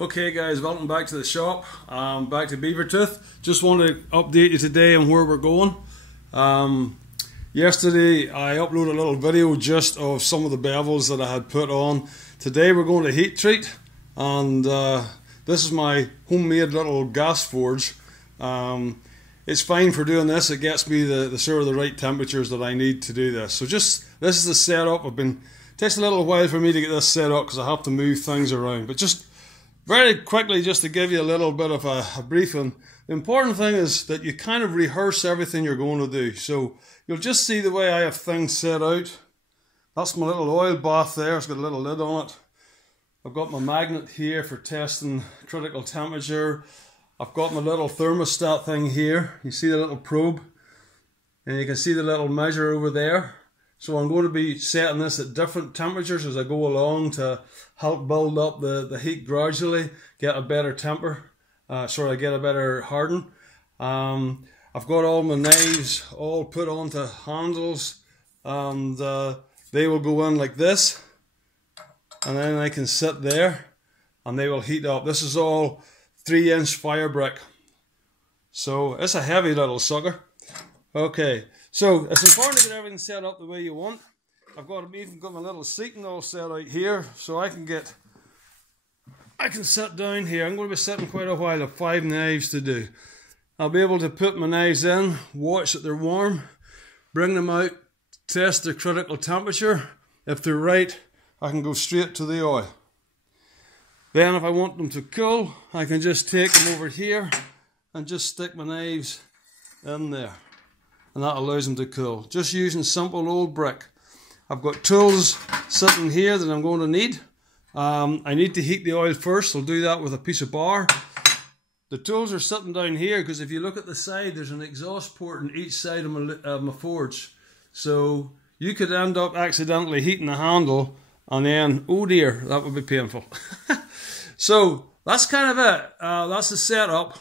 Okay guys, welcome back to the shop. Back to Beavertooth. Just want to update you today on where we're going. Yesterday I uploaded a little video just of some of the bevels that I had put on. Today we're going to heat treat, and this is my homemade little gas forge. It's fine for doing this. It gets me the sort of the right temperatures that I need to do this. So this is the setup. Takes a little while for me to get this set up because I have to move things around, but just very quickly, just to give you a little bit of a briefing, the important thing is that you kind of rehearse everything you're going to do. So you'll just see the way I have things set out. That's my little oil bath there. It's got a little lid on it. I've got my magnet here for testing critical temperature. I've got my little thermostat thing here. You see the little probe, and you can see the little measure over there. So I'm going to be setting this at different temperatures as I go along to help build up the heat gradually, get a better temper, get a better harden. I've got all my knives all put onto handles, and they will go in like this, and then I can sit there and they will heat up. This is all 3-inch fire brick, so it's a heavy little sucker. Okay. So it's important to get everything set up the way you want. I've even got my little seating all set out here, so I can sit down here. I'm going to be sitting quite a while. I have 5 knives to do. I'll be able to put my knives in, watch that they're warm, bring them out, test their critical temperature. If they're right, I can go straight to the oil. Then if I want them to cool, I can just take them over here and just stick my knives in there. And that allows them to cool. Just using simple old brick. I've got tools sitting here that I'm going to need. I need to heat the oil first. I'll do that with a piece of bar. The tools are sitting down here because if you look at the side, there's an exhaust port on each side of my forge. So you could end up accidentally heating the handle, and then, oh dear, that would be painful. So that's kind of it. That's the setup.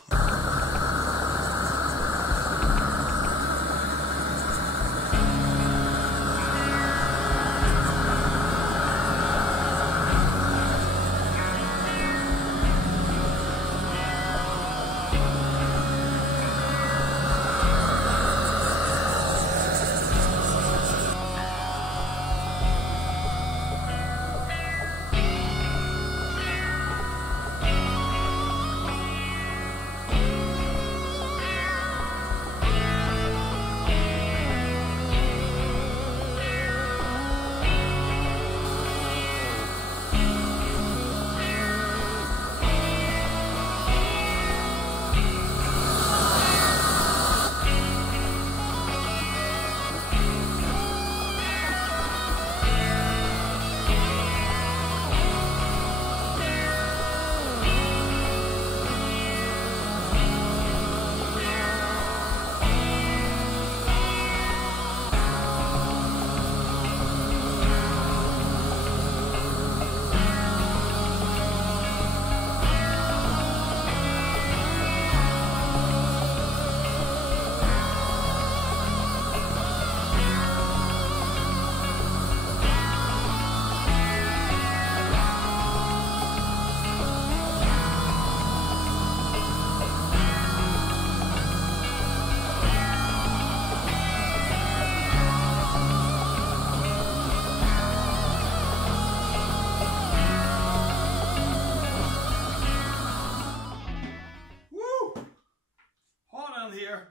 Here.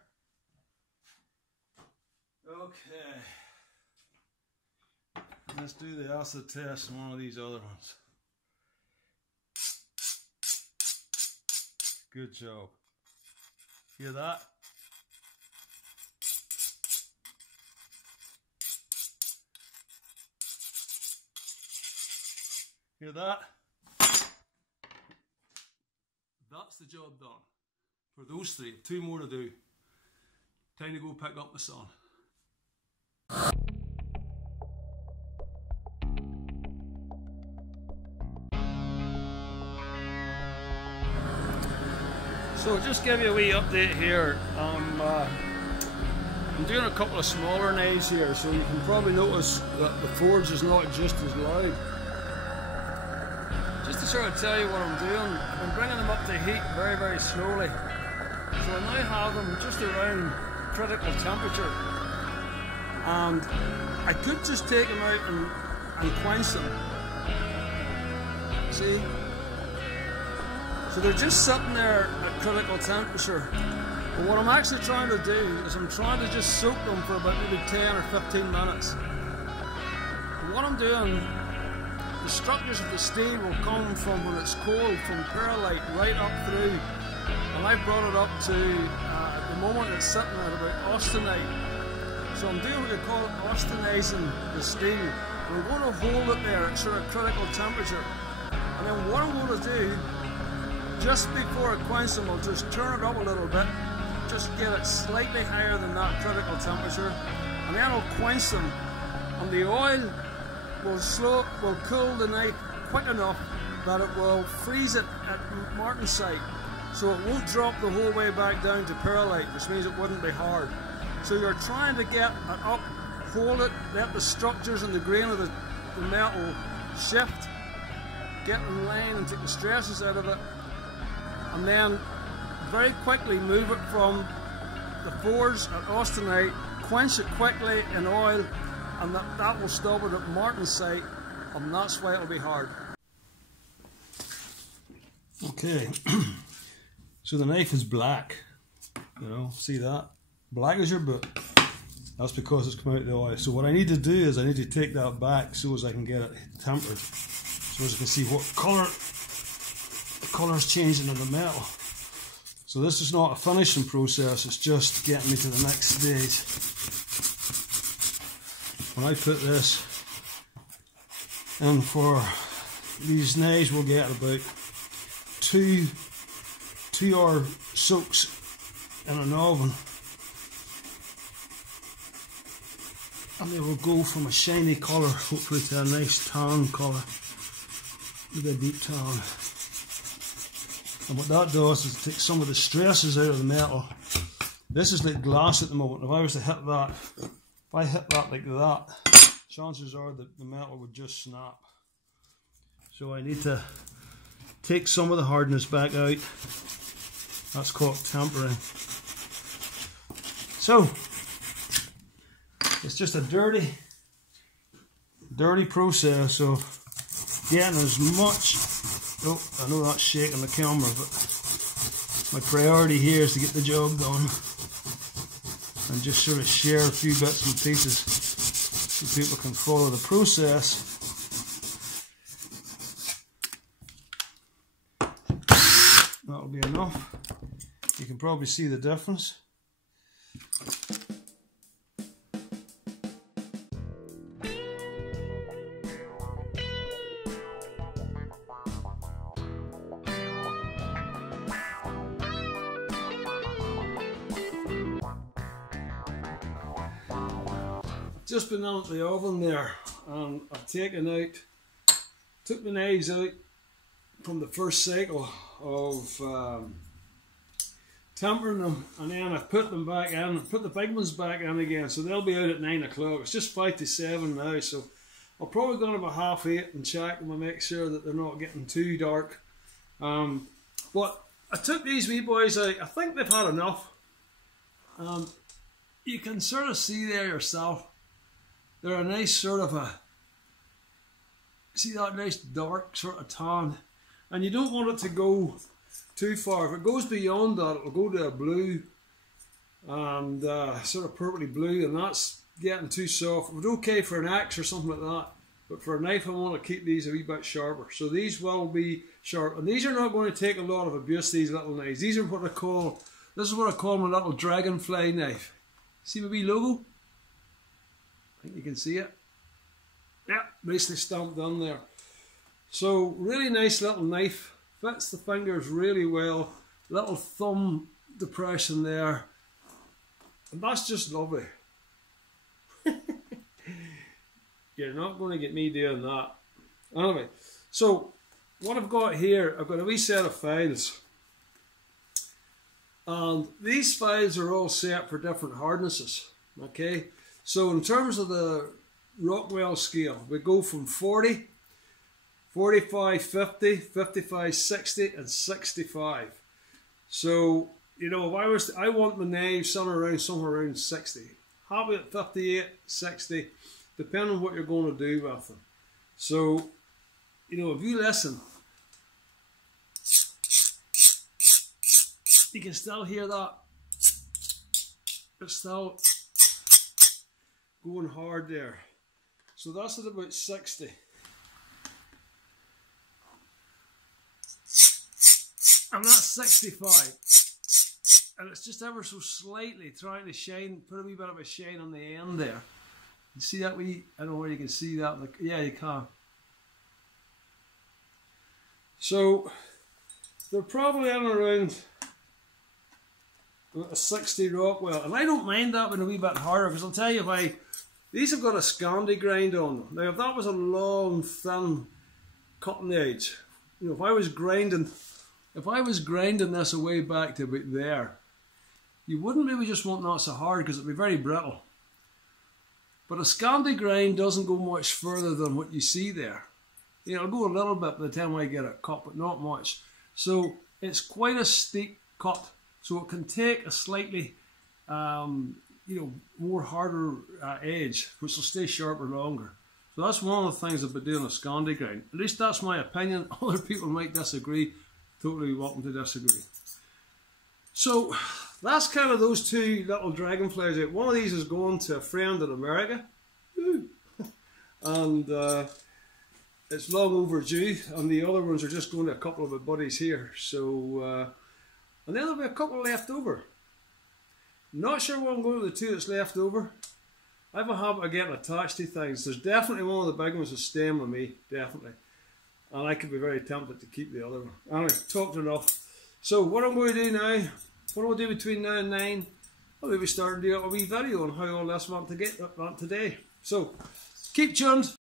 Okay. Let's do the acid test on one of these other ones. Good job. Hear that? Hear that? That's the job done. For those 3, 2 more to do. Time to go pick up the sun. So just give you a wee update here. I'm doing a couple of smaller knives here, so you can probably notice that the forge is not just as loud. Just to sort of tell you what I'm doing, I'm bringing them up to heat very, very slowly. So I now have them just around critical temperature. And I could just take them out and quench them. See? So they're just sitting there at critical temperature. But what I'm actually trying to do is I'm trying to just soak them for about maybe 10 or 15 minutes. And what I'm doing, the structures of the steel will come from when it's cold, from perlite right up through. And I've brought it up to, at the moment it's sitting at about austenite. So I'm doing what they call austenizing the steel. We're going to hold it there at sort of critical temperature. And then what I'm going to do, just before I quench them, I'll just turn it up a little bit, just get it slightly higher than that critical temperature, and then I'll quench them. And the oil will cool the knife quick enough that it will freeze it at martensite, so it won't drop the whole way back down to perlite, which means it wouldn't be hard. So you're trying to get it up, hold it, let the structures and the grain of the metal shift, get in line and take the stresses out of it, and then very quickly move it from the fours at austenite, quench it quickly in oil, and that will stop it at martensite, and that's why it'll be hard. Okay, so the knife is black, you know, see that? Black as your boot. That's because it's come out of the oil. So what I need to do is I need to take that back so as I can get it tempered. So as you can see what colour, the colour is changing in the metal. So this is not a finishing process, it's just getting me to the next stage. When I put this in for these knives, we'll get about 2 hour soaks in an oven. And they will go from a shiny colour, hopefully to a nice tan colour, with a deep tan. And what that does is take some of the stresses out of the metal. This is like glass at the moment. If I was to hit that, if I hit that like that, chances are that the metal would just snap. So I need to take some of the hardness back out. That's called tempering. So, it's just a dirty process of getting as much, oh, I know that's shaking the camera, but my priority here is to get the job done and just sort of share a few bits and pieces so people can follow the process. That'll be enough. You can probably see the difference. Just been out the oven there, and I've took the knives out from the first cycle of tempering them, and then I've put them back in, put the big ones back in again, so they'll be out at 9 o'clock. It's just 5 to 7 now, so I'll probably go about 8:30 and check them and make sure that they're not getting too dark. But I took these wee boys out. I think they've had enough. You can sort of see there yourself. They're a nice sort of a, see that nice dark sort of tan, and you don't want it to go too far. If it goes beyond that, it'll go to a blue and sort of purpley blue, and that's getting too soft. It's okay for an axe or something like that, but for a knife I want to keep these a wee bit sharper. So these will be sharp, and these are not going to take a lot of abuse, these little knives. These are what I call, this is what I call my little dragonfly knife. See my wee logo? I think you can see it. Yeah, nicely stamped on there. So really nice little knife, fits the fingers really well, little thumb depression there, and that's just lovely. You're not going to get me doing that. Anyway, so what I've got here, I've got a wee set of files, and these files are all set for different hardnesses. Okay, so in terms of the Rockwell scale, we go from 40 45, 50, 55, 60, and 65. So, you know, if I want my knives somewhere around 60. Have it at 58, 60, depending on what you're going to do with them. So, you know, if you listen, you can still hear that. It's still going hard there. So that's at about 60. And that's 65. And it's just ever so slightly trying to shine, put a wee bit of a shine on the end there. You see that wee, I don't know where you can see that. Yeah, you can. So they're probably in around a 60 Rockwell, and I don't mind that being a wee bit harder, because I'll tell you, these have got a Scandi grind on them. Now if that was a long, thin cutting edge, you know, if I was grinding this away back to about there, you wouldn't maybe just want that so hard, because it'd be very brittle. But a Scandi grind doesn't go much further than what you see there. You know, it'll go a little bit by the time I get it cut, but not much. So it's quite a steep cut. So it can take a slightly, you know, more harder edge, which will stay sharper longer. So that's one of the things about doing a Scandi grind. At least that's my opinion. Other people might disagree. Totally welcome to disagree. So that's kind of those two little dragonflies out. One of these is going to a friend in America. And it's long overdue. And the other ones are just going to a couple of my buddies here. So... and then there'll be a couple left over. Not sure what I'm going with the two that's left over. I have a habit of getting attached to things. There's definitely one of the big ones that's staying with me, definitely. And I could be very tempted to keep the other one. Anyway, talked enough. So what I'm going to do now, what I'll do between now and 9, I'll maybe start to do a wee video on how all this went today. So keep tuned.